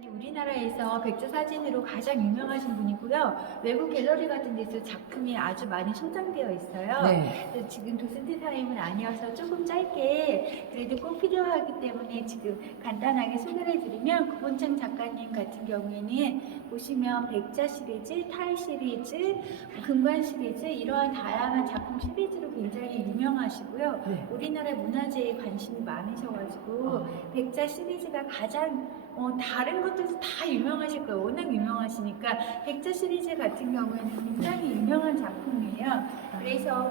우리나라에서 백제 사진으로 가장 유명하신 분이고요. 외국 갤러리 같은 데서 작품이 아주 많이 소장되어 있어요. 네. 그래서 지금 도슨트 타임은 아니어서 조금 짧게 그래도 꼭 필요하기 때문에 지금 간단하게 소개를 해드리면, 구본창 작가님 같은 경우에는 보시면 백자 시리즈, 탈 시리즈, 금관 시리즈, 이러한 다양한 작품 시리즈로 굉장히 유명하시고요. 네. 우리나라 문화재에 관심이 많으셔가지고 백자 시리즈가 가장 다른 것들도 다 유명하실 거예요. 워낙 유명하시니까 백자 시리즈 같은 경우에는 굉장히 유명한 작품이에요. 그래서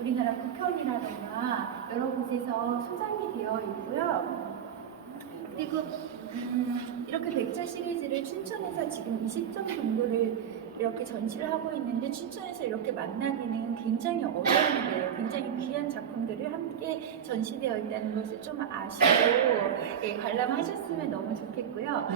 우리나라 국현이라던가 여러 곳에서 소장이 되어 있고요. 그리고 이렇게 백자 시리즈를 춘천에서 지금 20점 정도를 이렇게 전시를 하고 있는데, 춘천에서 이렇게 만나기는 굉장히 어려운 일이에요. 굉장히 귀한 작품들을 함께 전시되어 있다는 것을 좀 아시고 관람하셨으면 너무 좋겠고요.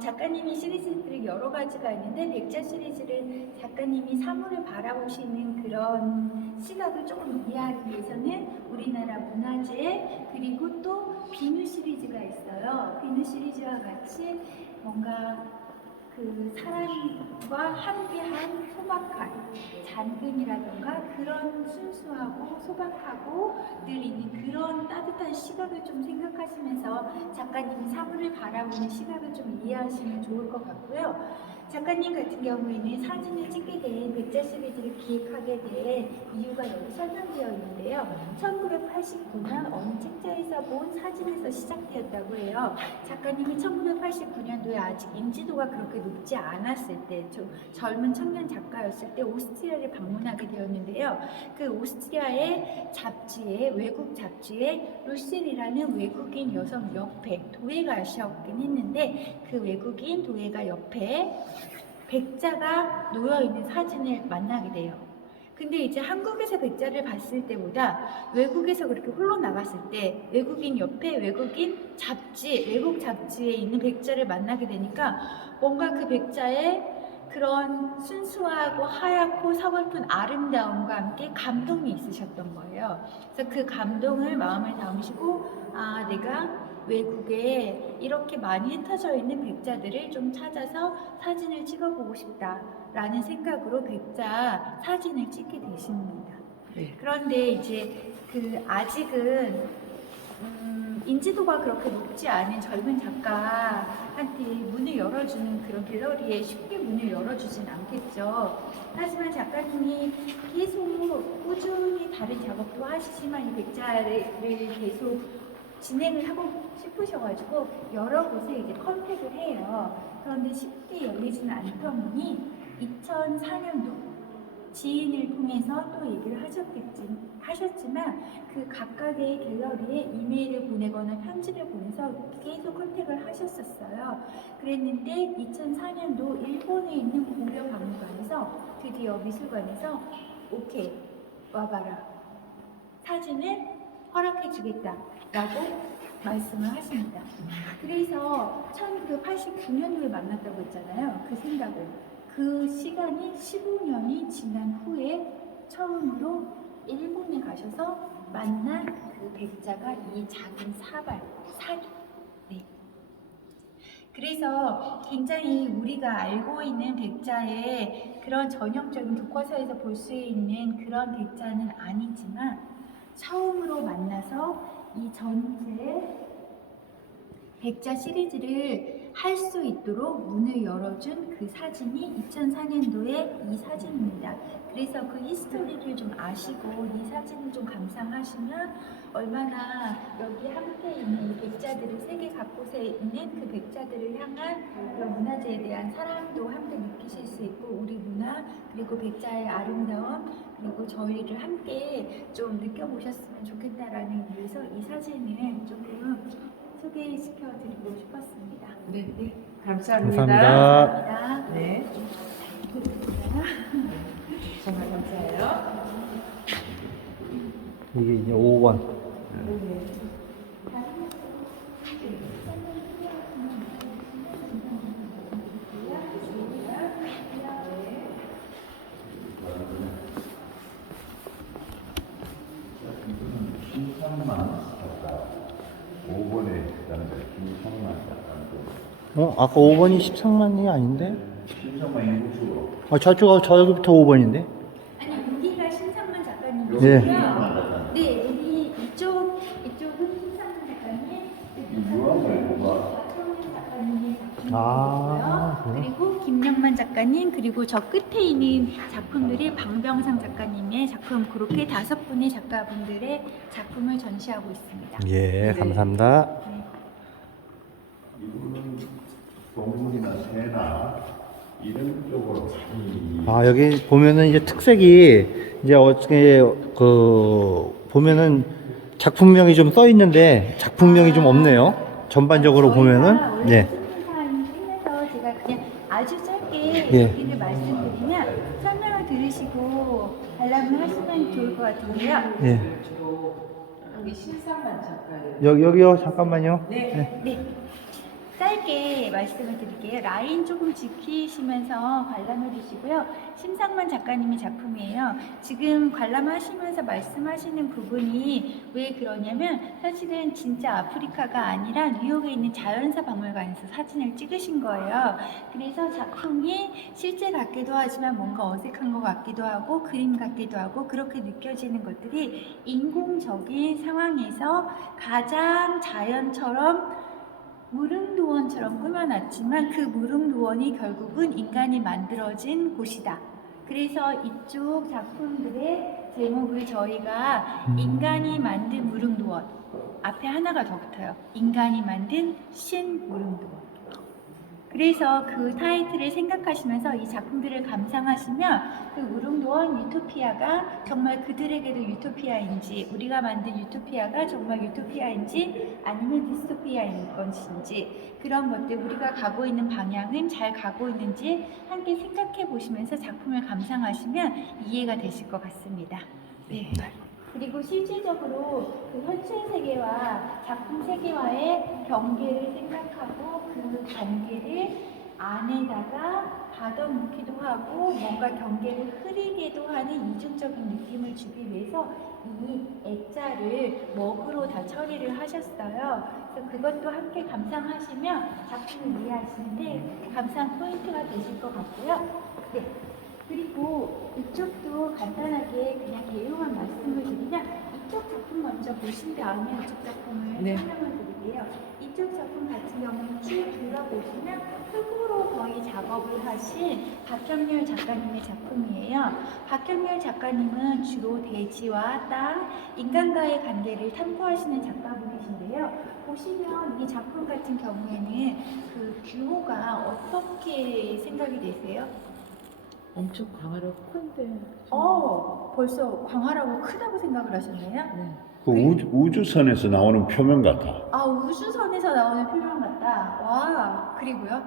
작가님이 시리즈들이 여러 가지가 있는데, 백자 시리즈를 작가님이 사물을 바라보시는 그런 시각을 조금 이해하기 위해서는 우리나라 문화재, 그리고 또 비누 시리즈가 있어요. 비누 시리즈와 같이 뭔가 그 사람과 함께한 소박한 잔금이라던가 그런 순수하고 소박하고 늘 있는 그런 따뜻한 시각을 좀 생각하시면서 작가님이 사물을 바라보는 시각을 좀 이해하시면 좋을 것 같고요. 작가님 같은 경우에는 사진을 찍게 된 백자 시리즈를 기획하게 된 이유가 여기 설명되어 있는데요. 1989년 어느 책자에서 본 사진에서 시작되었다고 해요. 작가님이 1989년도에 아직 인지도가 그렇게 높지 않았을 때, 젊은 청년 작가였을 때 오스트리아를 방문하게 되었는데요. 그 오스트리아의 잡지에, 외국 잡지에 루셀이라는 외국인 여성 옆에 도예가셨긴 했는데, 그 외국인 도예가 옆에 백자가 놓여있는 사진을 만나게 돼요. 근데 이제 한국에서 백자를 봤을 때보다 외국에서 그렇게 홀로 나갔을 때 외국인 옆에 외국인 잡지, 외국 잡지에 있는 백자를 만나게 되니까 뭔가 그 백자의 그런 순수하고 하얗고 서글픈 아름다움과 함께 감동이 있으셨던 거예요. 그래서 그 감동을 마음에 담으시고, 내가 외국에 이렇게 많이 흩어져 있는 백자들을 좀 찾아서 사진을 찍어보고 싶다라는 생각으로 백자 사진을 찍게 되십니다. 네. 그런데 이제 아직은 인지도가 그렇게 높지 않은 젊은 작가한테 문을 열어주는 그런 갤러리에 쉽게 문을 열어주진 않겠죠. 하지만 작가님이 계속 꾸준히 다른 작업도 하시지만 이 백자를 계속 진행을 하고 싶으셔가지고 여러 곳에 이제 컨택을 해요. 그런데 쉽게 열리지는 않던 문이 2004년도 지인을 통해서 또 얘기를 하셨지만 그 각각의 갤러리에 이메일을 보내거나 편지를 보내서 계속 컨택을 하셨었어요. 그랬는데 2004년도 일본에 있는 고려박물관에서 드디어 미술관에서 오케이, 와봐라, 사진을 허락해주겠다라고 말씀을 하십니다. 그래서 1989년도에 만났다고 했잖아요. 그 생각을. 그 시간이 15년이 지난 후에 처음으로 일본에 가셔서 만난 그 백자가 이 작은 사기. 네. 그래서 굉장히 우리가 알고 있는 백자의 그런 전형적인 교과서에서 볼 수 있는 그런 백자는 아니지만, 처음으로 만나서 이 전체 백자 시리즈를 할 수 있도록 문을 열어준 그 사진이 2004년도의 이 사진입니다. 그래서 그 히스토리를 좀 아시고 이 사진을 좀 감상하시면 얼마나 여기 함께 있는 이 백자들을, 세계 각곳에 있는 그 백자들을 향한 그런 문화재에 대한 사랑도 함께 느끼실 수 있고, 우리 문화 그리고 백자의 아름다움 그리고 저희를 함께 좀 느껴보셨으면 좋겠다라는 이유에서 이 사진을 조금 소개시켜드리고 싶었습니다. 네. 네. 감사합니다. 감사합니다. 네. 정말 감사해요. 이게 이제 5번. 신상만 5번에 작가인데 김성만 작가인데 아까 5번이 13만이 아닌데? 김성만 인국수로 저기부터 5번인데? 아니 여기가 신상만 여기 예. 작가님이시고요. 김성만 작가 네, 여기 이쪽은 신상만 작가님, 유황을 보가 박성민 작가님의 아, 작품이고요. 그리고 김영만 작가님, 그리고 저 끝에 있는 작품들이 방병상 작가님의 작품, 그렇게 5분의 작가분들의 작품을 전시하고 있습니다. 예, 감사합니다. 네. 이분은 동물이나 새나 이런 쪽으로 많이 아, 여기 보면은 이제 특색이 이제 어떻게 보면은 작품명이 좀 써 있는데 작품명이 좀 없네요. 전반적으로 보면은 예. 서 제가 그냥 아주 짧게 예. 여기를 말씀드리면 설명을 들으시고 관람을 하시면 좋을 것 같은데요. 예. 여기 신상만 작가예요. 여기요. 잠깐만요. 네. 네. 짧게 말씀을 드릴게요. 라인 조금 지키시면서 관람해 주시고요. 심상만 작가님의 작품이에요. 지금 관람하시면서 말씀하시는 부분이 왜 그러냐면 사실은 진짜 아프리카가 아니라 뉴욕에 있는 자연사 박물관에서 사진을 찍으신 거예요. 그래서 작품이 실제 같기도 하지만 뭔가 어색한 것 같기도 하고 그림 같기도 하고 그렇게 느껴지는 것들이 인공적인 상황에서 가장 자연처럼 무릉도원처럼 꾸며놨지만 그 무릉도원이 결국은 인간이 만들어진 곳이다. 그래서 이쪽 작품들의 제목을 저희가 인간이 만든 무릉도원, 앞에 하나가 더 붙어요. 인간이 만든 신무릉도원. 그래서 그 타이틀을 생각하시면서 이 작품들을 감상하시면 그 무릉도원 유토피아가 정말 그들에게도 유토피아인지, 우리가 만든 유토피아가 정말 유토피아인지 아니면 디스토피아인 것인지, 그런 것들, 우리가 가고 있는 방향은 잘 가고 있는지 함께 생각해 보시면서 작품을 감상하시면 이해가 되실 것 같습니다. 네. 그리고 실질적으로 그 현실 세계와 작품 세계와의 경계를 생각하고 그 경계를 안에다가 가둬놓기도 하고 뭔가 경계를 흐리게도 하는 이중적인 느낌을 주기 위해서 이 액자를 먹으로 다 처리를 하셨어요. 그래서 그것도 함께 감상하시면 작품을 이해하시는데 감상 포인트가 되실 것 같고요. 네. 그리고 이쪽도 간단하게 그냥 개요한 말씀을 드리면 이쪽 작품 먼저 보신 다음에 이쪽 작품을 네. 설명을 드릴게요. 이쪽 작품 같은 경우는 쭉 둘러보시면 흙으로 거의 작업을 하신 박경렬 작가님의 작품이에요. 박경렬 작가님은 주로 대지와 땅, 인간과의 관계를 탐구하시는 작가분이신데요. 보시면 이 작품 같은 경우에는 그 규모가 어떻게 생각이 되세요? 엄청 광활하고 큰데. 벌써 광활하고 크다고 생각을 하셨네요? 네. 그 우주선에서 나오는 표면 같아. 아, 우주선에서 나오는 표면 같다. 와, 그리고요?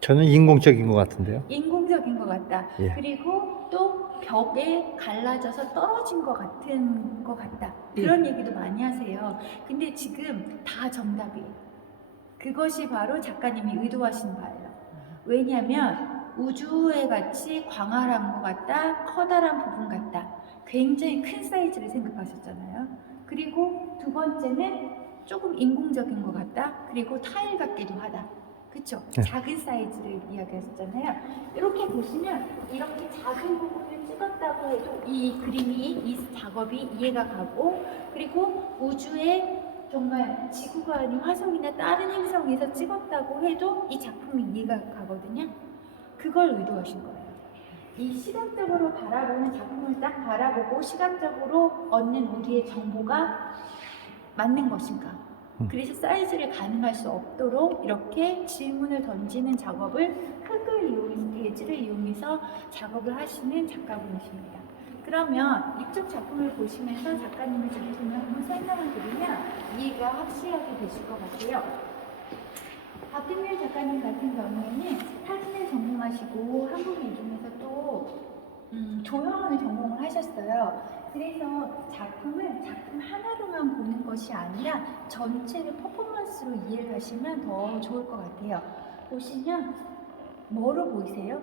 저는 인공적인 것 같은데요. 인공적인 것 같다. 예. 그리고 또 벽에 갈라져서 떨어진 것 같다. 그런 얘기도 많이 하세요. 근데 지금 다 정답이에요. 그것이 바로 작가님이 의도하신 바예요. 왜냐하면 우주에 같이 광활한 것 같다, 커다란 부분 같다. 굉장히 큰 사이즈를 생각하셨잖아요. 그리고 두 번째는 조금 인공적인 것 같다. 그리고 타일 같기도 하다. 그쵸? 네. 작은 사이즈를 이야기하셨잖아요. 이렇게 보시면 이렇게 작은 부분을 찍었다고 해도 이 그림이, 이 작업이 이해가 가고, 그리고 우주에 정말 지구가 아닌 화성이나 다른 행성에서 찍었다고 해도 이 작품이 이해가 가거든요. 그걸 의도하신 거예요. 이 시각적으로 바라보는 작품을 딱 바라보고 시각적으로 얻는 우리의 정보가 맞는 것인가? 그래서 사이즈를 가늠할 수 없도록 이렇게 질문을 던지는 작업을 흙을 이용해서, 대지를 이용해서 작업을 하시는 작가분이십니다. 그러면 이쪽 작품을 보시면서 작가님의 작품을 한번 설명을 드리면 이해가 확실하게 되실 것 같아요. 박경렬 작가님 같은 경우에는 사진을 전공하시고 한국 이중에서 또 조형을 전공을 하셨어요. 그래서 작품을 작품 하나로만 보는 것이 아니라 전체를 퍼포먼스로 이해를 하시면 더 좋을 것 같아요. 보시면 뭐로 보이세요?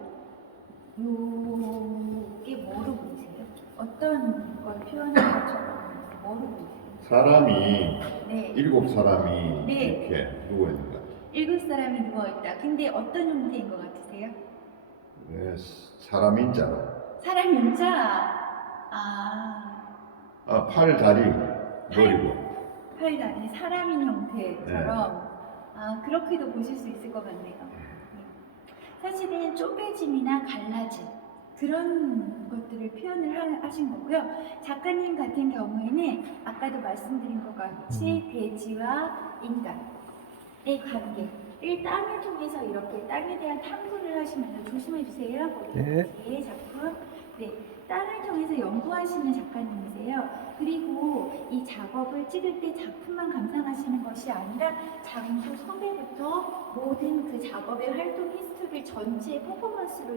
요게 뭐로 보이세요? 어떤 걸 표현한 것처럼 뭐로 보이세요? 사람이 네. 7사람이 네. 이렇게 누워 있는 것 같아요. 7사람이 누워있다. 근데 어떤 형태인 것 같으세요? 네, 사람 인자로. 사람 인자? 팔, 다리, 머리고. 팔다리 사람인 형태처럼 그렇게도 보실 수 있을 것 같네요. 사실은 쪼개짐이나 갈라짐 그런 것들을 표현을 하신 거고요. 작가님 같은 경우에는 아까도 말씀드린 것 같이 돼지와 인간의 관계를 땅을 통해서 이렇게 땅에 대한 탐구를 하시면서 조심해 주세요. 네. 뒤에 작품. 네, 땅을 통해서 연구하시는 작가님이세요. 그리고 이 작업을 찍을 때 작품만 감상하시는 것이 아니라 장소 섭외부터 모든 그 작업의 활동 히스토리를 전체 퍼포먼스로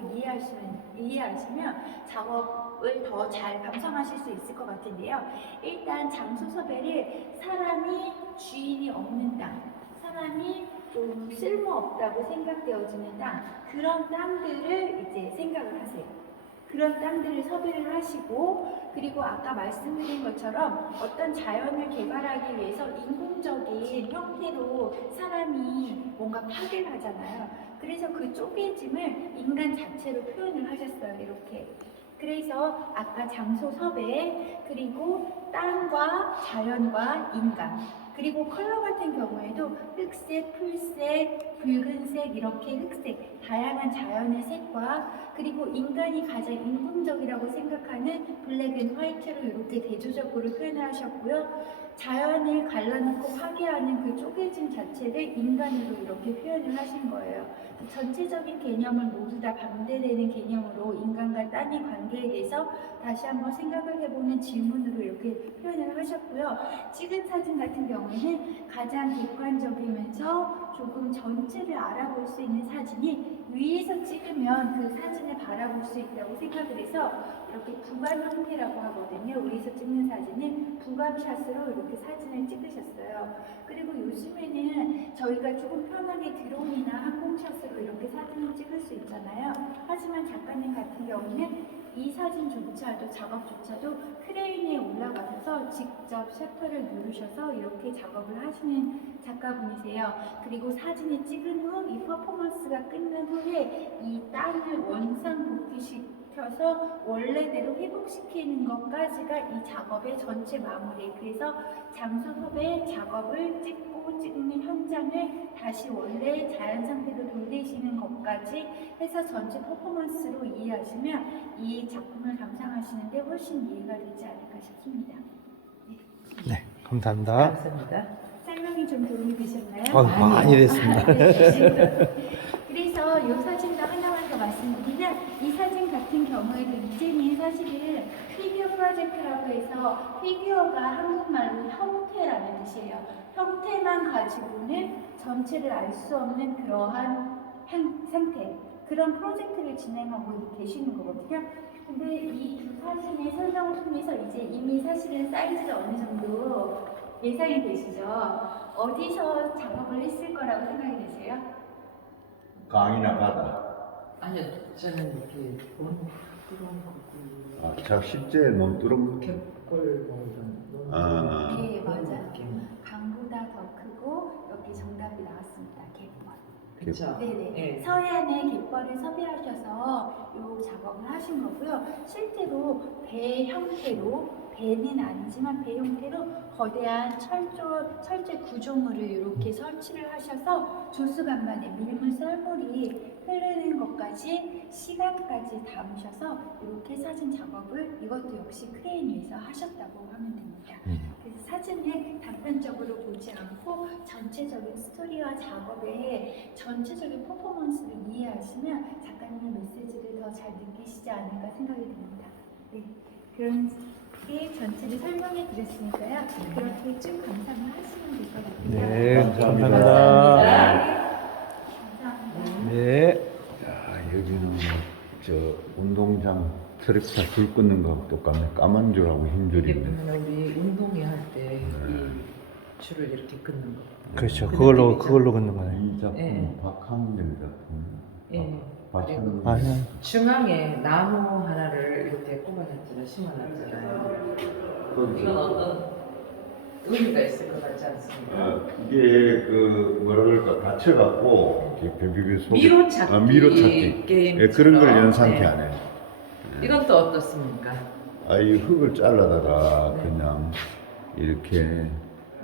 이해하시면 작업을 더 잘 감상하실 수 있을 것 같은데요. 일단 장소 섭외를 사람이 주인이 없는 땅, 사람이 좀 쓸모없다고 생각되어지는 땅, 그런 땅들을 이제 생각을 하세요. 그런 땅들을 섭외를 하시고, 그리고 아까 말씀드린 것처럼 어떤 자연을 개발하기 위해서 인공적인 형태로 사람이 뭔가 파괴를 하잖아요. 그래서 그 쪼개짐을 인간 자체로 표현을 하셨어요. 이렇게. 그래서 아까 장소 섭외, 그리고 땅과 자연과 인간, 그리고 컬러 같은 경우에도 흑색, 풀색, 붉은색 이렇게 흑색, 다양한 자연의 색과 그리고 인간이 가장 인공적이라고 생각하는 블랙 앤 화이트로 이렇게 대조적으로 표현을 하셨고요. 자연을 갈라놓고 파괴하는 그 쪼개짐 자체를 인간으로 이렇게 표현을 하신 거예요. 전체적인 개념을 모두 다 반대되는 개념으로 인간과 땅의 관계에 대해서 다시 한번 생각을 해보는 질문으로 이렇게 표현을 하셨고요. 찍은 사진 같은 경우에는 가장 객관적이면서 조금 전체를 알아볼 수 있는 사진이 위에서 찍으면 그 사진을 바라볼 수 있다고 생각을 해서 이렇게 부감 형태라고 하거든요. 위에서 찍는 사진은 부감샷으로 이렇게 사진을 찍으셨어요. 그리고 요즘에는 저희가 조금 편하게 드론이나 항공샷으로 이렇게 사진을 찍을 수 있잖아요. 하지만 작가님 같은 경우는 이 사진조차도 작업조차도 크레인에 올라가셔서 직접 셔터를 누르셔서 이렇게 작업을 하시는 작가분이세요. 그리고 사진을 찍은 후 이 퍼포먼스가 끝난 후에 이 땅을 원상복귀시켜서 원래대로 회복시키는 것까지가 이 작업의 전체 마무리. 그래서 장소 섭외 작업을 찍고 찍는 현장을 다시 원래 자연 상태로 돌리시는 것까지 해서 전체 퍼포먼스로 이해하시면 이 작품을 감상하시는데 훨씬 이해가 되지 않을까 싶습니다. 네, 감사합니다. 감사합니다. 설명이 좀 도움이 되셨나요? 많이 됐습니다. 그래서 이 사진도 하나만 더 말씀드리면 이 사진 같은 경우에도 이제는 사실은 피규어 프로젝트라고 해서 피규어가 한국말로 형태라는 뜻이에요. 형태만 가지고는 전체를 알 수 없는 그러한 상태, 그런 프로젝트를 진행하고 계시는 거거든요. 근데 이 두 사진의 설명을 통해서 이제 이미 사실은 사이즈가 어느 정도 예상이 되시죠? 어디서 작업을 했을 거라고 생각이 되세요? 강이나 바다. 아니요, 저는 이렇게 그런 자, 실제 논두렁. 갯벌 뭐 이런 네, 맞아요. 느낌. 강보다 더 크고 여기 정답이 나왔습니다. 갯벌. 그렇죠. 네네. 네. 서해안에 갯벌을 섭외하셔서 이 작업을 하신 거고요. 실제로 배 형태로, 배는 아니지만 배 형태로 거대한 철제 구조물을 이렇게 설치를 하셔서 조수간만에 밀물 썰물이 흐르는 것까지 시간까지 담으셔서 이렇게 사진 작업을 이것도 역시 크레인 위에서 하셨다고 하면 됩니다. 그래서 사진을 단편적으로 보지 않고 전체적인 스토리와 작업의 전체적인 퍼포먼스를 이해하시면 작가님의 메시지를 더 잘 느끼시지 않을까 생각이 듭니다. 네, 그런 게 전체를 설명해 드렸으니까요. 그렇게 쭉 감상을 하시면 될 것 같아요. 네, 감사합니다. 감사합니다. 감사합니다. 네. 야, 여기는 저 운동장 트랙터 불 끄는 거하고 똑같네. 까만 줄하고 흰 이게 줄이네. 보면 우리 운동회 할 때 이 줄을 이렇게 끊는 거. 그렇죠. 그걸로 걷는 거네. 이 작품 네. 박한길 작품. 예. 박찬. 아니요. 중앙에 나무 하나를 이렇게 꼽아놨잖아요. 심어놨잖아요. 이건 어떤 의미가 있을 것 같지 않습니까? 이게 그 뭐라 그럴까 다쳐갖고 비비 속 미로찾기 미로찾기 게임처럼. 그런 걸 연상케 네. 하네. 이건 또 어떻습니까? 이 흙을 잘라다가 그냥 이렇게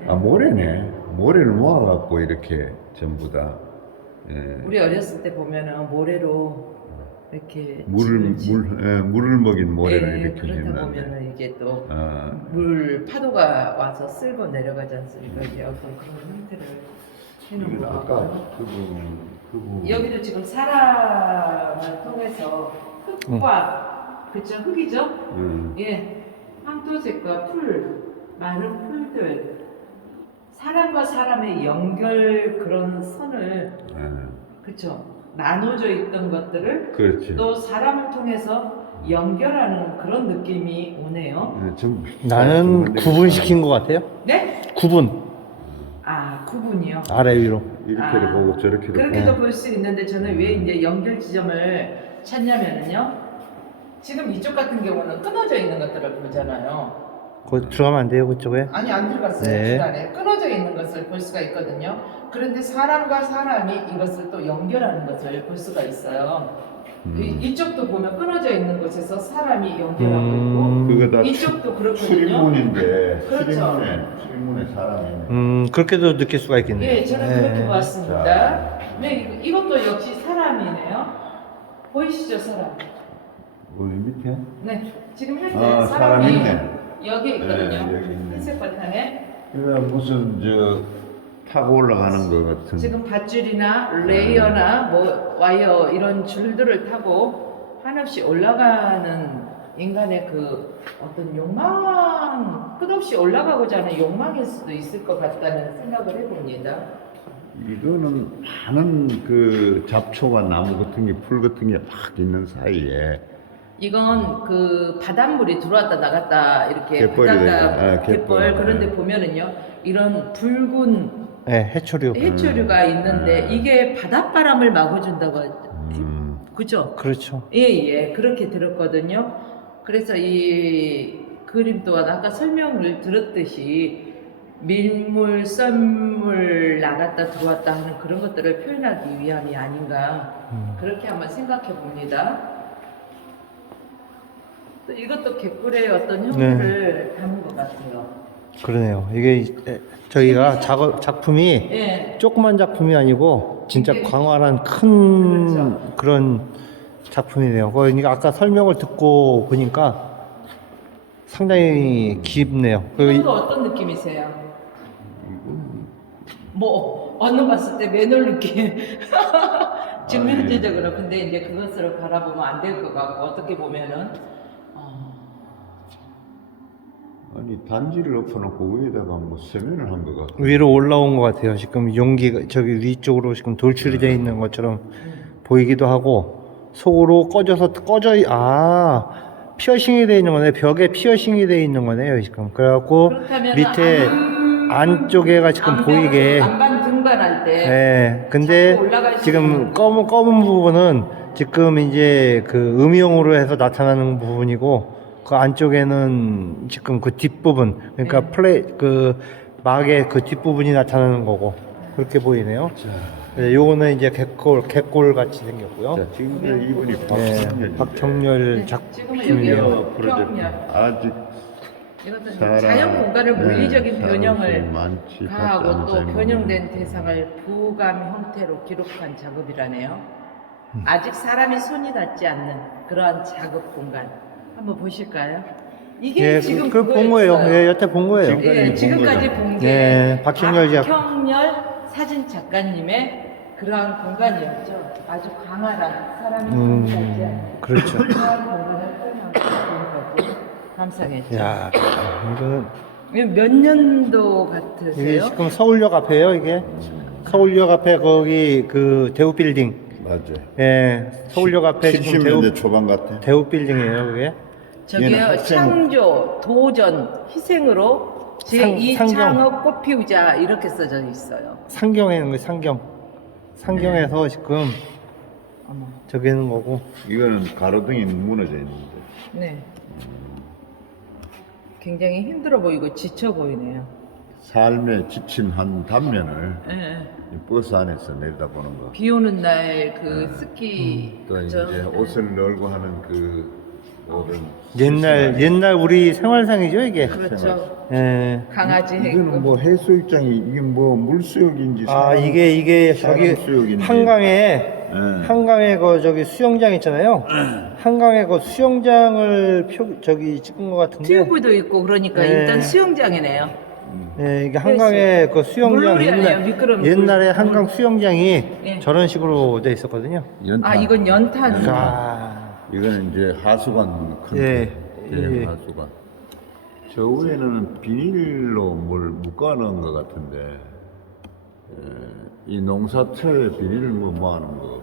모래네. 모래를 모아갖고 이렇게 전부 다 우리 어렸을 때 보면은 모래로 이렇게 물을 먹인 모래를 예, 이렇게 그러다 했는데. 보면은 이게 또 아, 물 파도가 와서 쓸고 내려가지 않습니까? 이게 어떤 그런 형태를 해놓은 이건 것 아까 같고요. 그 부분 여기도 지금 사람을 통해서 흙과 그쵸 흙이죠? 예, 황토색과 풀 많은 풀들 사람과 사람의 연결 그런 선을 그쵸 나눠져 있던 것들을 그렇지. 또 사람을 통해서 연결하는 그런 느낌이 오네요. 좀 나는 구분시킨 것 같아요. 네? 구분. 아 구분이요. 아래 위로. 이렇게도 보고 저렇게도 그렇게도 보고. 볼 수 있는데 저는 왜 이제 연결 지점을 찾냐면은요. 지금 이쪽 같은 경우는 끊어져 있는 것들을 보잖아요. 거기 들어가면 안 돼요, 그쪽에? 아니 안 들어갔어요. 네. 중간에 끊어져 있는 것을 볼 수가 있거든요. 그런데 사람과 사람이 이것을 또 연결하는 것을 볼 수가 있어요. 이쪽도 보면 끊어져 있는 곳에서 사람이 연결하고 그거 다 있고 이쪽도 그렇거든요. 출입문인데 그렇죠. 출입문에 사람이 있네. 그렇게도 느낄 수가 있겠네요. 예, 저는 그렇게 봤습니다. 네, 이것도 역시 사람이네요. 보이시죠, 사람? 어디 밑에? 네, 지금 현재 사람 사람이 있네. 여기 있거든요. 네, 여기 있네. 흰색 바탕에 이거 무슨 타고 올라가는 것 같은. 지금 밧줄이나 레이어나 뭐 와이어 이런 줄들을 타고 한없이 올라가는 인간의 그 어떤 욕망, 끝없이 올라가고자 하는 욕망일 수도 있을 것 같다는 생각을 해봅니다. 이거는 많은 그 잡초가 나무 같은 게 풀 같은 게 막 있는 사이에 이건 그 바닷물이 들어왔다 나갔다 이렇게 갯벌이 바닷가 되죠. 갯벌 갯벌. 그런데 보면은요 이런 붉은 네, 해초류. 해초류가 있는데 이게 바닷바람을 막아준다고 하죠. 그죠? 그렇죠. 예, 그렇게 들었거든요. 그래서 이 그림 또한 아까 설명을 들었듯이 밀물, 썰물 나갔다 들어왔다 하는 그런 것들을 표현하기 위함이 아닌가 그렇게 한번 생각해 봅니다. 또 이것도 갯벌의 어떤 형태를 담은 것 같아요. 그러네요. 이게 저희가 작품이 예, 조그만 작품이 아니고 진짜 이게- 광활한 큰 그렇죠. 그런 작품이네요. 그러니까 아까 설명을 듣고 보니까 상당히 깊네요. 이것도 어떤 느낌이세요? 뭐 어느 봤을 때 매너 느낌 지금 아니. 현재적으로 근데 이제 그것으로 바라보면 안 될 것 같고 어떻게 보면은 아니 단지를 엎어놓고 위에다가 뭐 세면을 한 것 같아. 위로 올라온 것 같아요. 지금 용기가 저기 위쪽으로 지금 돌출이 되어 있는 것처럼 보이기도 하고 속으로 피어싱이 되어 있는 거네. 벽에 피어싱이 되어 있는 거네요. 지금 그래갖고 그렇다면 밑에 안쪽에가 지금 보이게. 안반 등반할 때 네. 근데 자꾸 올라갈 수 지금 있는. 검은 부분은 지금 이제 그 음영으로 해서 나타나는 부분이고 그 안쪽에는 지금 그 뒷부분 그러니까 그 막의 그 뒷부분이 나타나는 거고 그렇게 보이네요. 네, 요거는 이제 갯골 같이 생겼고요. 자, 지금 이분이 네, 박형렬 지금은 작품이네요. 여기요. 프로젝트 평면. 아직 이것은 사람, 자연 공간을 물리적인 사람들이 변형을 많지, 가하고 받지 또 않은 변형된 대상을 부감 형태로 기록한 작업이라네요. 아직 사람이 손이 닿지 않는 그러한 작업 공간 한번 보실까요? 이게 예, 지금 본 거예요. 그거였어요. 예, 여태 본 거예요. 지금- 예, 본 지금까지 거죠. 본 게 예, 박형렬 사진 작가님의 그러한 공간이었죠. 아주 광활한 사람이 손이 닿지 않는 그렇죠. 그러한 공간을 설명하는 거고 감상했죠. 야, 이거는 이게 몇 년도 이게 같으세요? 지금 서울역 앞에요. 이게 서울역 앞에 거기 그 대우 빌딩. 맞아요. 예, 서울역 앞에 지금 70년대 초반 같아. 대우 빌딩이에요. 그게. 얘는 저기요 학생- 창조, 도전, 희생으로 제2 상경. 창업 꽃피우자 이렇게 써져 있어요. 상경에 있는 거 상경에서 지금 어머. 저기 있는 거고. 이거는 가로등이 무너져 있는데. 네. 굉장히 힘들어 보이고 지쳐 보이네요. 삶에 지친 한 단면을 예. 이 버스 안에서 내려다보는 거. 비 오는 날 그 스키 또 그죠? 이제 옷을 널고 하는 그 모든 옛날 우리 생활상이죠 이게. 그렇죠. 예. 강아지 했고. 이거는 뭐 해수욕장이 이게 뭐 물수욕인지 아 사람- 이게 저기 사람 수욕인지. 한강에 예. 한강에 그 저기 수영장 있잖아요. 한강에 그 수영장을 저기 찍은 것 같은데. 튜브도 있고 그러니까 네. 일단 수영장이네요. 예, 이게 한강에 그 수영장 물놀이 아니에요? 미끄러운 옛날에 물. 한강 수영장이 예. 저런 식으로 돼 있었거든요. 연탄. 아 이건 연탄. 아, 이거는 이제 하수관 큰 예, 대형 예. 하수관. 저 위에는 비닐로 뭘 묶어놓은 것 같은데 이 농사철 비닐을 뭐 모아놓은 거.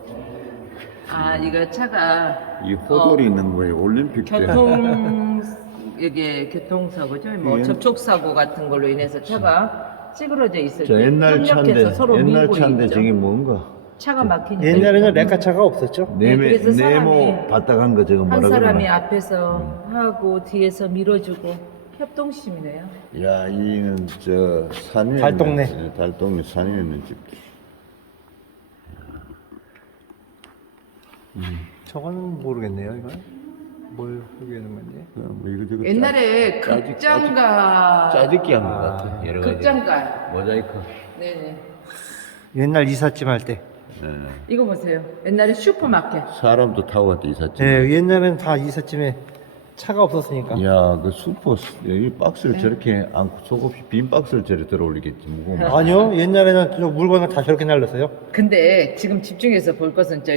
아 이거 차가 이 호돌이 있는 거에 올림픽 때 교통 이게 교통사고죠. 뭐 예. 접촉사고 같은 걸로 인해서 차가 찌그러져 있을 저 때 옛날 협력해서 차인데 서로 옛날 밀고 차인데 있죠. 저게 뭔가 차가 막히니까 옛날에는 레카차가 없었죠. 그래서 네모 사람이 바닥한 거 저거 한 뭐라 사람이 그러나? 앞에서 하고 뒤에서 밀어주고 협동심이네요. 야, 이는 저 산위에 달동네. 있는, 달동네 산위에 있는 집. 저거는 모르겠네요, 이거. 뭘 소개하는 건지. 뭐 이거저거 옛날에 짜지- 극장가 짜집기 한 것 같아. 여러 가지. 극장가 모자이크. 네네 옛날 이삿짐 할 때. 예. 이거 보세요. 옛날에 슈퍼마켓 사람도 타고 갔다 이삿짐. 예, 옛날엔 다 이삿짐에 차가 없었으니까. 야, 그 슈퍼 이 박스를 네. 저렇게 안고 속없이 빈 박스를 저렇게 들어올리겠지 무거운 거. 아니요, 옛날에는 저 물건을 다 저렇게 날렸어요. 근데 지금 집중해서 볼 것은 저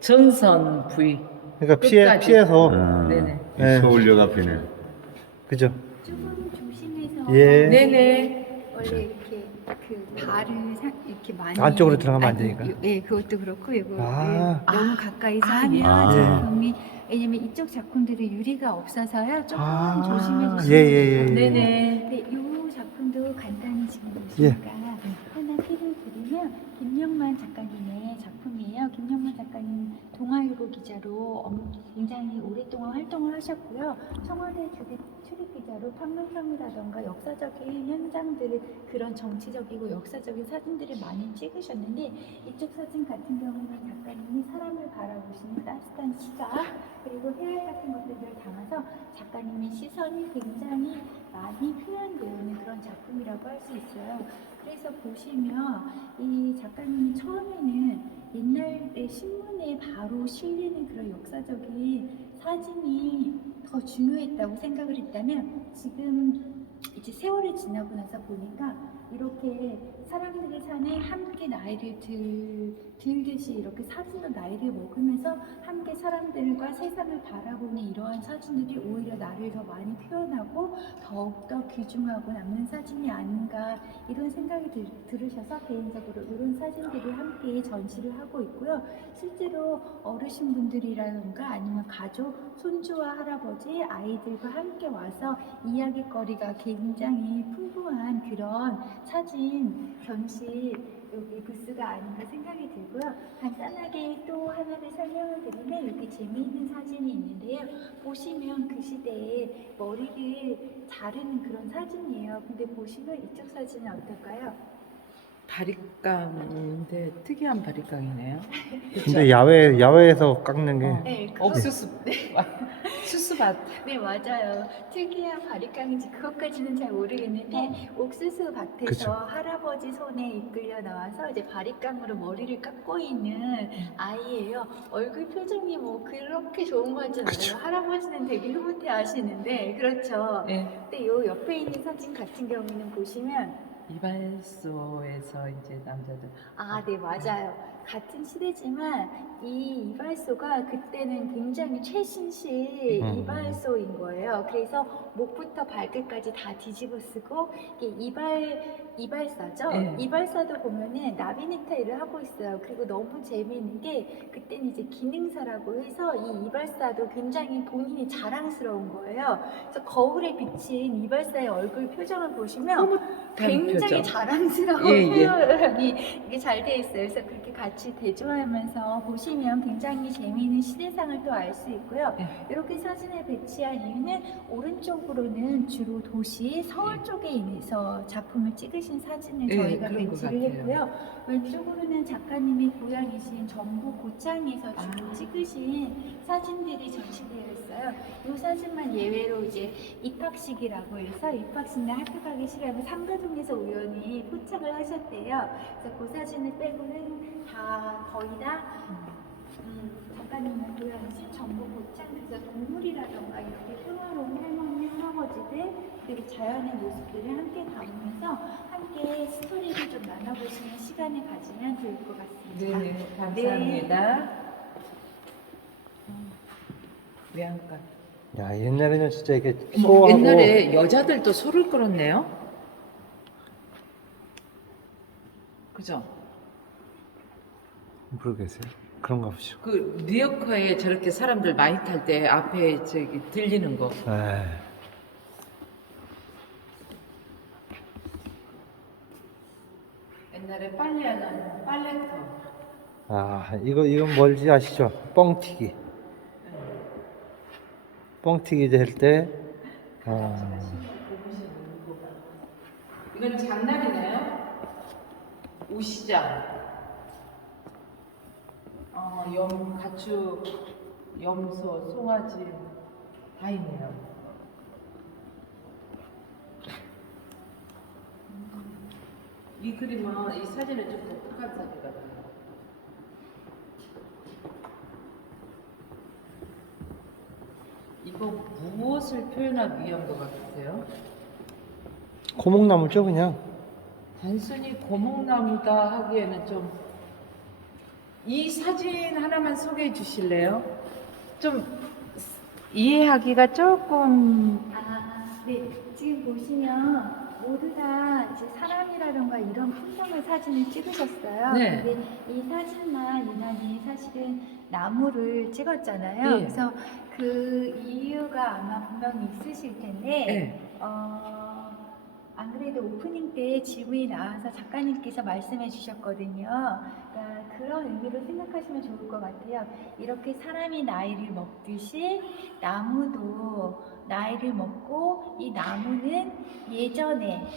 전선 부위 그러니까 끝까지. 피해서. 네네. 이 네. 서울역 앞이네. 그죠? 조금 조심해서 예. 네네. 원래 이렇게 그 발을 이렇게 많이 안쪽으로 들어가면 안 아니, 되니까. 예, 그것도 그렇고 이거 아. 너무 가까이서 하면 아. 작품이 왜냐면 이쪽 작품들이 유리가 없어서요. 조금 아. 조심해 주시면 예, 예, 예. 돼요. 네네. 네, 이 작품도 간단히 지금 예. 보시니까 하나 팁을 드리면 김영만 작가님의 작품이에요. 김영만 작가님 동아일보 기자로 굉장히 오랫동안 활동을 하셨고요. 청와대 출입 기자로 판문점이라던가 역사적인 현장들을 그런 정치적이고 역사적인 사진들을 많이 찍으셨는데 이쪽 사진 같은 경우는 작가님이 사람을 바라보시는 따뜻한 시각 그리고 해알 같은 것들을 담아서 작가님의 시선이 굉장히 많이 표현되어 있는 그런 작품이라고 할 수 있어요. 그래서 보시면 이 작가님이 처음에는 옛날의 신문에 바로 실리는 그런 역사적인 사진이 더 중요했다고 생각을 했다면 지금 이제 세월이 지나고 나서 보니까 이렇게 사람들이 산에 함께 나이를 들듯이 이렇게 사진도 나이를 먹으면서 함께 사람들과 세상을 바라보는 이러한 사진들이 오히려 나를 더 많이 표현하고 더욱더 귀중하고 남는 사진이 아닌가 이런 생각이 들으셔서 개인적으로 이런 사진들을 함께 전시를 하고 있고요. 실제로 어르신분들이라든가 아니면 가족, 손주와 할아버지, 아이들과 함께 와서 이야기거리가 굉장히 풍부한 그런 사진 전시 여기 부스가 아닌가 생각이 들고요. 간단하게 또 하나를 설명을 드리면 이렇게 재미있는 사진이 있는데요. 보시면 그 시대에 머리를 자르는 그런 사진이에요. 근데 보시면 이쪽 사진은 어떨까요? 바리깡인데 특이한 바리깡이네요. 근데 야외에서 깎는 게. 네, 옥수수 수수밭. 네 맞아요. 특이한 바리깡인지 그것까지는 잘 모르겠는데 옥수수 밭에서 그쵸. 할아버지 손에 이끌려 나와서 이제 바리깡으로 머리를 깎고 있는 아이예요. 얼굴 표정이 뭐 그렇게 좋은 거 같지 않아요. 할아버지는 되게 흐뭇해 하시는데 그렇죠. 네. 근데 요 옆에 있는 사진 같은 경우는 보시면 이발소에서 이제 남자들. 아, 네, 맞아요. 같은 시대지만 이 이발소가 그때는 굉장히 최신식 이발소인 거예요. 그래서 목부터 발끝까지 다 뒤집어 쓰고 이게 이발사죠. 네. 이발사도 보면은 나비 넥타이를 하고 있어요. 그리고 너무 재미있는 게 그때는 이제 기능사라고 해서 이 이발사도 굉장히 본인이 자랑스러운 거예요. 그래서 거울에 비친 이발사의 얼굴 표정을 보시면 표정. 굉장히 자랑스러운 예, 예. 표현이 이게 잘 돼 있어요. 그래서 그렇게 같이 대조하면서 보시면 굉장히 재미있는 시대상을 또 알 수 있고요. 예. 이렇게 사진을 배치한 이유는 오른쪽으로는 주로 도시 서울 쪽에 인해서 작품을 찍으신 사진을 예, 저희가 그런 것 배치를 같아요. 했고요. 왼쪽으로는 작가님이 고향이신 전북 고창에서 주로 찍으신 사진들이 전시되어 있어요. 이 사진만 예외로 이제 입학식이라고 해서 입학식 날 학교 가기 싫으면 상가동에서 우연히 포착을 하셨대요. 그래서 그 사진을 빼고는 다 거의 다 작가님의 고향이신 전북 고창, 그래서 동물이라던가 이렇게 평화로운 할머니, 할아버지들 그리고 자연의 모습들을 함께 담으면서 함께 스토리를 좀 나눠보시는 시간을 가지면 좋을 것 같습니다. 네, 감사합니다. 외양간. 야, 옛날에는 진짜 이게 어머, 소하고 옛날에 여자들도 소를 끌었네요. 그죠? 모르겠어요. 그런가 보죠. 그 뉴요커에 저렇게 사람들 많이 탈 때 앞에 저기 들리는 거. 네. 옛날에 빨래하는 빨래터. 아, 이건 뭔지 아시죠? 뻥튀기. 뻥튀기 될 때, 이건 장날이네요. 우시장. 가축, 염소, 송아지 다 있네요. 이 그림은 이 사진은 좀 독특한 사진 같아요. 이거 무엇을 표현하기 위한 것 같으세요? 고목나무죠, 그냥. 단순히 고목나무다 하기에는 좀 이 사진 하나만 소개해 주실래요? 좀 이해하기가 조금 네. 지금 보시면 모두 다 이제 사람이라던가 이런 풍경의 사진을 찍으셨어요. 네. 근데 이 사진만 유난히 사실은 나무를 찍었잖아요. 예. 그래서 그 이유가 아마 분명히 있으실 텐데, 네. 안 그래도 오프닝 때 질문이 나와서 작가님께서 말씀해 주셨거든요. 그러니까 그런 의미로 생각하시면 좋을 것 같아요. 이렇게 사람이 나이를 먹듯이 나무도 나이를 먹고 이 나무는 예전에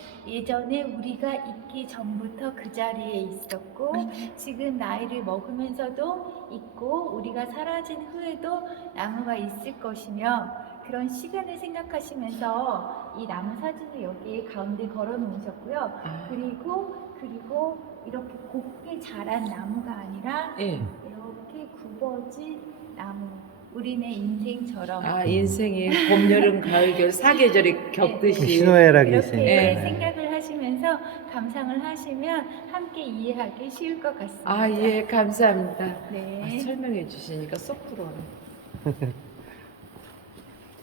우리가 있기 전부터 그 자리에 있었고 지금 나이를 먹으면서도 있고 우리가 사라진 후에도 나무가 있을 것이며 그런 시간을 생각하시면서 이 나무 사진을 여기 가운데 걸어 놓으셨고요. 그리고 이렇게 곱게 자란 나무가 아니라 예. 이렇게 굽어진 나무. 우리네 인생처럼 인생이 봄, 여름, 가을, 겨울 사계절이 겪듯이 신호애락이 이렇게 있으니까. 예. 생각을 하시면서 감상을 하시면 함께 이해하기 쉬울 것 같습니다. 예, 감사합니다. 네. 설명해 주시니까 쏙 들어오네.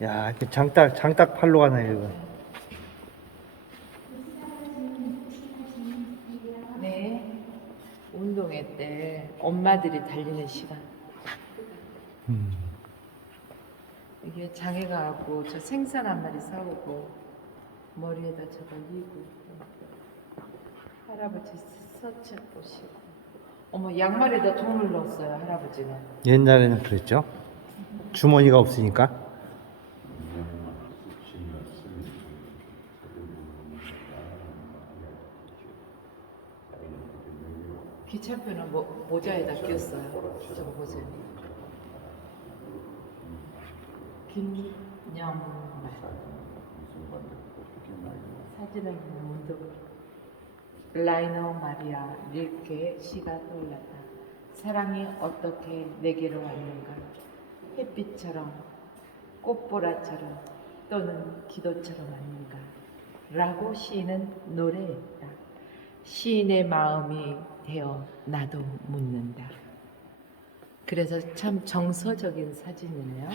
야, 이렇게 장딱 팔로 가네요, 이거. 네. 운동회 때 엄마들이 달리는 시간. 이게 장애가 하고 저 생선 한 마리 사오고 머리에다 저거 이고 할아버지 서체 보시고 어머 양말에다 돈을 넣었어요 할아버지는. 옛날에는 그랬죠. 주머니가 없으니까. 기차표는 모자에다 끼웠어요. 저거 보세요. 김념 사진을 문득 라이너 마리아 릴케의 시가 떠올랐다. 사랑이 어떻게 내게로 왔는가? 햇빛처럼, 꽃보라처럼, 또는 기도처럼 왔는가? 라고 시인은 노래했다. 시인의 마음이 되어 나도 묻는다. 그래서 참 정서적인 사진이네요.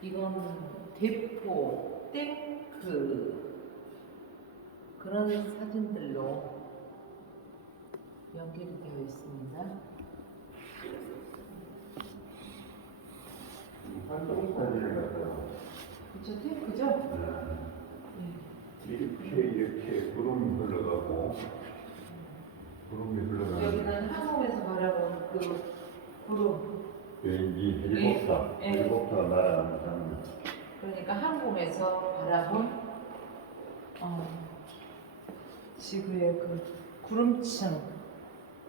이건 대포, 탱크 그런 사진들로 연결이 되어 있습니다. 그쵸, 탱크죠? 네. 이렇게 구름이 흘러가고 여기는 한국에서 바라본 그 구름. 비행기 헬리콥터 예. 헬리콥터가 날아가는 장면. 그러니까 항공에서 바라본 지구의 그 구름층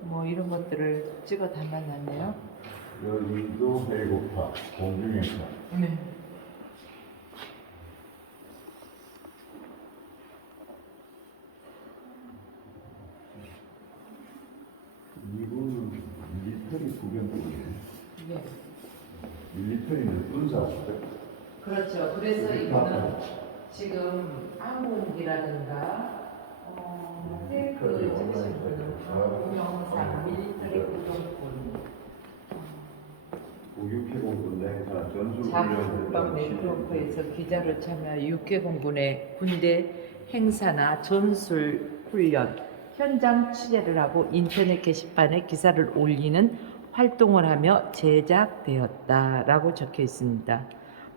뭐 이런 것들을 찍어 담아놨네요. 여기도 헬리콥터 공중에서 네. 이거는 밀리터리 구경꾼이에요. 네. 밀리터리는 군사죠. 그렇죠. 그래서 이거는 지금 항공기라든가 탱크 찍으신 분은 공영상 밀리터리 구경꾼 육해공군 행사 전술 자국방 훈련 네트워크에서 기자로 참여 육해공군의 군대 행사나 전술 훈련 현장 취재를 하고 인터넷 게시판에 기사를 올리는 활동을 하며 제작되었다라고 적혀 있습니다.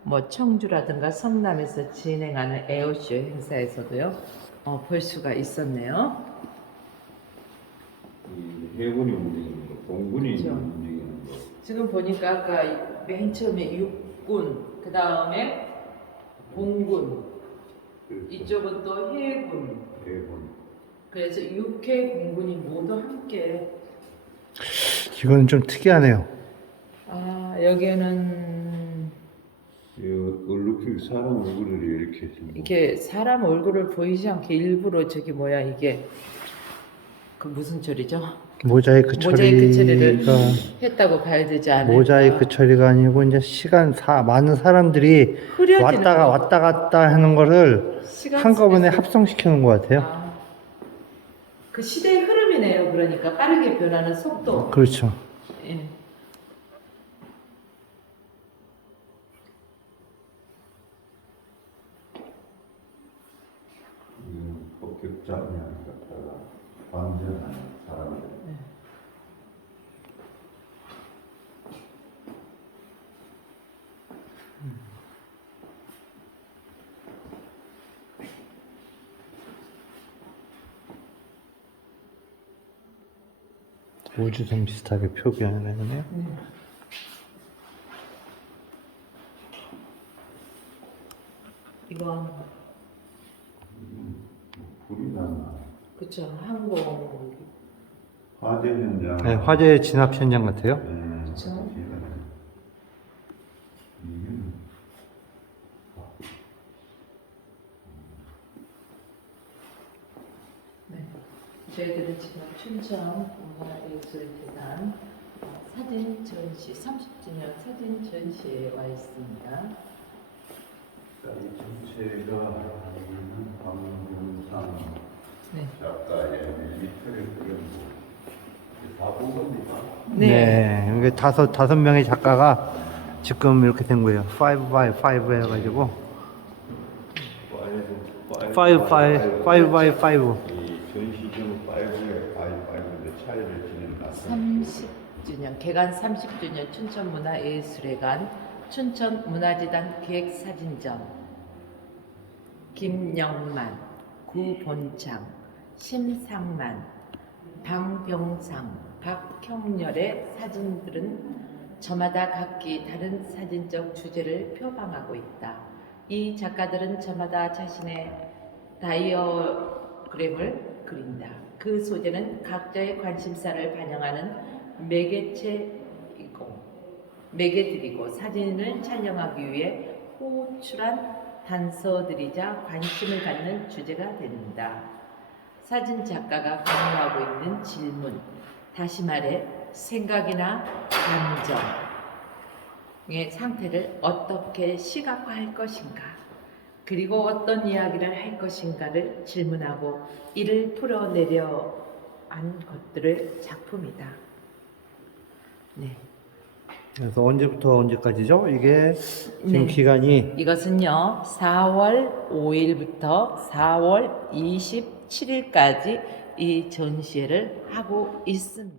뭐 청주라든가 성남에서 진행하는 에어쇼 행사에서도요 볼 수가 있었네요. 이 해군이 움직이는 거, 공군이 그렇죠. 움직이는 거. 지금 보니까 아까 맨 처음에 육군, 그 다음에 공군, 그렇죠. 이쪽은 또 해군. 해군. 그래서 육해 공군이 모두 함께. 이거는 좀 특이하네요. 아 여기는 얼룩이 사람 얼굴을 이렇게 지금 이렇게 사람 얼굴을 보이지 않게 일부러 저기 뭐야 이게 그 무슨 처리죠? 모자이크 모자이크 처리를 처리가 했다고 봐야 되지 않을까? 모자이크 처리가 아니고 이제 많은 사람들이 흐려지는 거. 왔다 갔다 하는 거를 시간 한꺼번에 속에서. 합성시켜 놓은 것 같아요. 아, 그 시대의 흐름이네요. 그러니까 빠르게 변하는 속도. 그렇죠. 예. 폭격장을 갖다가 방전하는 사람들. 우주선 비슷하게 표기하네요. 이건 불이 났나? 그쵸 항공 화재 현장. 네, 화재 진압 현장 같아요. 그쵸. 네. 저희들은 지금 춘천 문화예술재단 사진 전시 30주년 사진 전시에 와 있습니다. 이 전체가 황윤상 네. 작가의 밀리터리 그런 다 보겁니다. 네, 이게 다섯 명의 작가가 지금 이렇게 된 거예요. 5x5 해가지고 5x5 이 전시점 5의 5의 차이를 지닌 낯선 30주년 개관 30주년 춘천문화예술회관 춘천문화재단 기획사진전 김영만, 구본창, 심상만, 방병상, 박형렬의 사진들은 저마다 각기 다른 사진적 주제를 표방하고 있다. 이 작가들은 저마다 자신의 다이어그램을 그린다. 그 소재는 각자의 관심사를 반영하는 매개들이고 사진을 촬영하기 위해 호출한 단서들이자 관심을 갖는 주제가 된다. 사진 작가가 강요하고 있는 질문, 다시 말해 생각이나 감정의 상태를 어떻게 시각화할 것인가, 그리고 어떤 이야기를 할 것인가를 질문하고 이를 풀어내려 한 것들의 작품이다. 네. 그래서 언제부터 언제까지죠? 이게 지금 네. 기간이 이것은요 4월 5일부터 4월 27일까지 이 전시회를 하고 있습니다.